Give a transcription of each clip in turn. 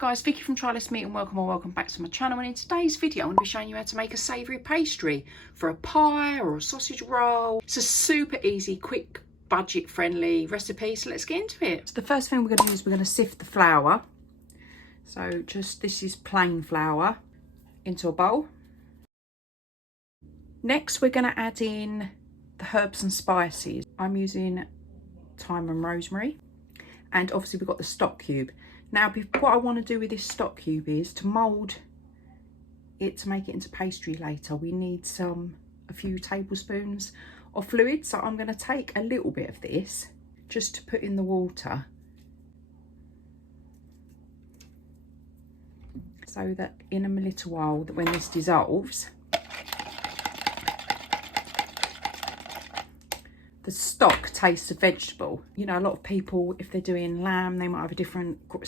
Guys, Vicky from Try Less Meat and welcome back to my channel. And in today's video I'm going to be showing you how to make a savoury pastry for a pie or a sausage roll. It's a super easy, quick, budget friendly recipe, so let's get into it. So the first thing we're going to do is we're going to sift the flour. So this is plain flour into a bowl. Next we're going to add in the herbs and spices. I'm using thyme and rosemary, and obviously we've got the stock cube. Now what I want to do with this stock cube is to mould it to make it into pastry later. We need a few tablespoons of fluid, so I'm going to take a little bit of this just to put in the water, so that in a little while, that when this dissolves, the stock tastes of vegetable. You know, a lot of people, if they're doing lamb, they might have different kind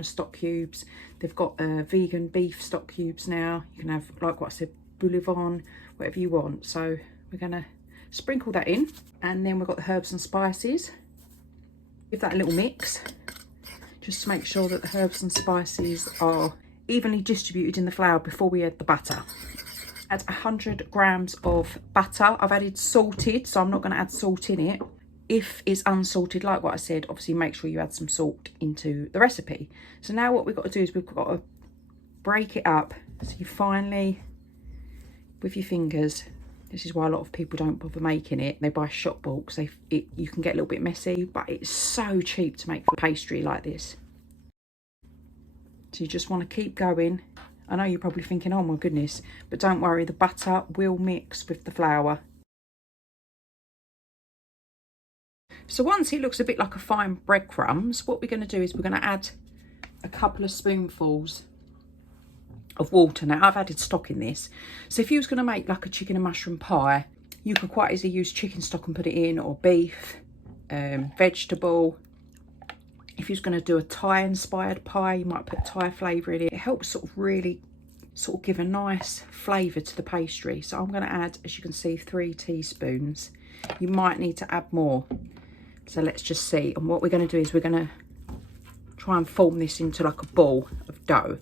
of stock cubes. They've got vegan beef stock cubes now. You can have, like what I said, bouillon, whatever you want. So we're going to sprinkle that in, and then we've got the herbs and spices. Give that a little mix, just to make sure that the herbs and spices are evenly distributed in the flour before we add the butter. Add 100 grams of butter. I've added salted, so I'm not going to add salt in it. If it's unsalted, like what I said, obviously make sure you add some salt into the recipe. So now what we've got to do is we've got to break it up. So you finally, with your fingers, this is why a lot of people don't bother making it. They buy shop bulk, so you can get a little bit messy, but it's so cheap to make pastry like this. So you just want to keep going. I know you're probably thinking, oh my goodness, but don't worry, the butter will mix with the flour. So once it looks a bit like a fine breadcrumbs, what we're going to do is we're going to add a couple of spoonfuls of water. Now I've added stock in this, so if you was going to make like a chicken and mushroom pie, you could quite easily use chicken stock and put it in, or beef, vegetable. If you're going to do a Thai inspired pie, you might put Thai flavour in it. It helps really give a nice flavour to the pastry. So I'm going to add, as you can see, 3 teaspoons. You might need to add more. So let's just see. And what we're going to do is we're going to try and form this into like a ball of dough.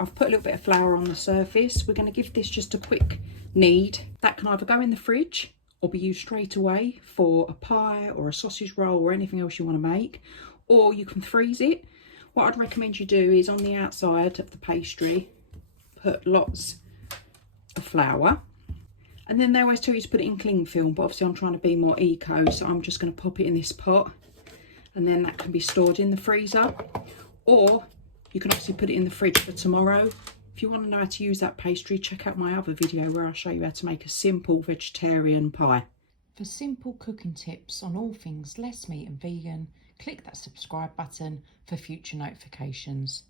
I've put a little bit of flour on the surface. We're going to give this just a quick knead. That can either go in the fridge or be used straight away for a pie or a sausage roll or anything else you want to make, or you can freeze it. What I'd recommend you do is on the outside of the pastry, put lots of flour, and then they always tell you to put it in cling film, but obviously I'm trying to be more eco, so I'm just going to pop it in this pot, and then that can be stored in the freezer, or you can obviously put it in the fridge for tomorrow. If you want to know how to use that pastry, check out my other video where I show you how to make a simple vegetarian pie. For simple cooking tips on all things less meat and vegan, click that subscribe button for future notifications.